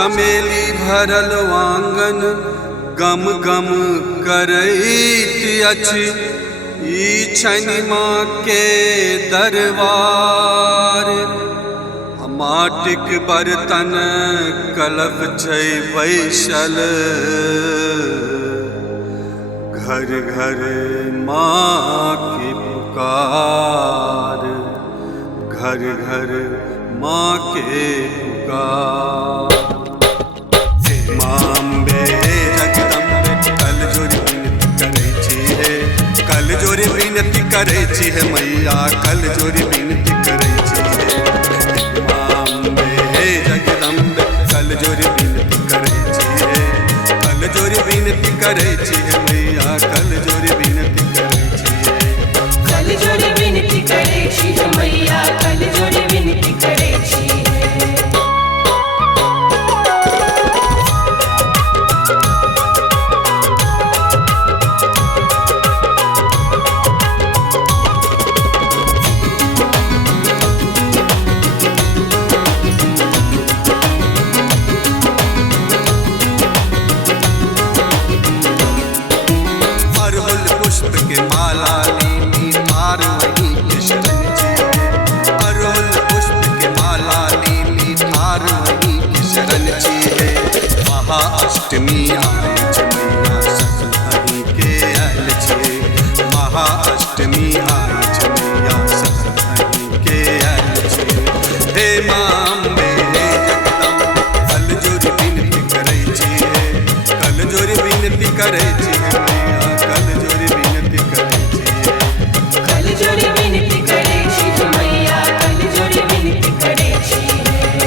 चमेली भरल आंगन गम गम करैत अछि। ई छनि माँ के दरबार, माटिक बर्तन कलप छै बैसल। घर घर माँ की पुकार, घर घर माँ के पुकार। माँ अम्बे जगदम्बे कल जोरी विनती करै छी हे, कल जोरी विनती करै छी हे मैया, कल जोरी विनती करै छी हे। माँ अम्बे जगदम्बे कल जोरी विनती करै छी हे, कल जोरी विनती करै छी हे मैया, कल जोरी विनती करै छी हे। कल जोरी विनती करै छी हे मैया, कल जोरी विनती करै छी हे। पुष्प के माला लीनी ठार वहीं के शरण जी है। अरहुल पुष्प के माला लीनी ठार वहीं के शरण जी है। महाअष्टमी आई छ मैया सकल वहीं के आयल छे। महाअष्टमी आई छ मैया सकल वहीं के आयल छे। हे माँ अम्बे जगदम्बे कल जोरी विनती करै छी हे, कल जोरी विनती करै छी हे मैया, कल जोरी विनती करै छी हे। कल जोरी विनती करै छी हे मैया, कल जोरी विनती करै छी हे।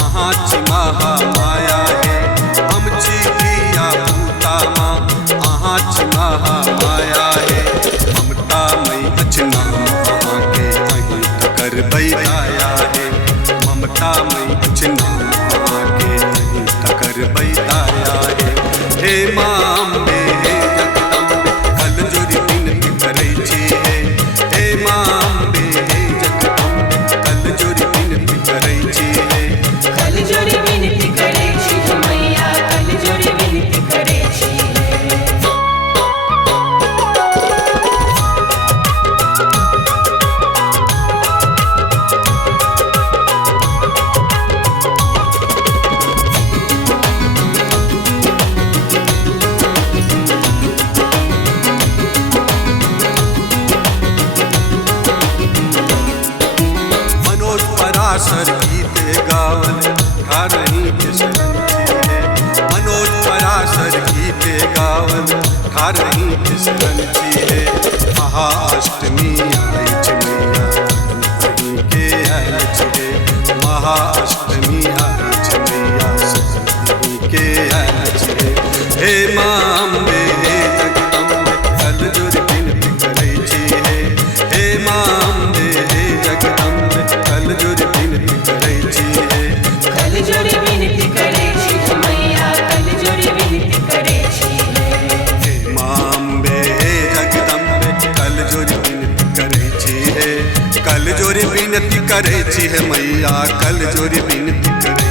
अहाँ छी महामाया हे, हम छी धिया पूता माँ, अहाँ छी महामाया हे। ममता मई अछि नाम अहाँके, अहीं त करबै दया हे। ममता मई अछि नाम अहाँके, अहीं त करबै दया हे। हे माँ अम्बे जगदम्बे कल जोरी विनती करै छी हे। हे माँ अम्बे जगदम्बे कल जोरी विनती करै छी हे। कल जोरी विनती करै छी हे मैया, कल जोरी विनती करै छी हे। मनोज पराशर गीत गावल ठारहीं के शरण जी है। मनोज पराशर गीत गावल ठारहीं के शरण जी है। महाअष्टमी आई छ मैया वहीं के आयल छे। महाअष्टमी आई छ मैया वहीं के आयल छे। हे माँ अम्बे जगदम्बे कल जोरी विनती करै छी हे। हे माँ अम्बे जगदम्बे कल जोरी विनती करै छी हे। कल जोरी विनती करै छी हे मैया, कल जोरी विनती करै छी हे। हे माँ अम्बे जगदम्बे कल जोरी विनती करै छी हे। कल जोरी विनती करै छी हे मैया, कल जोरी विनती करै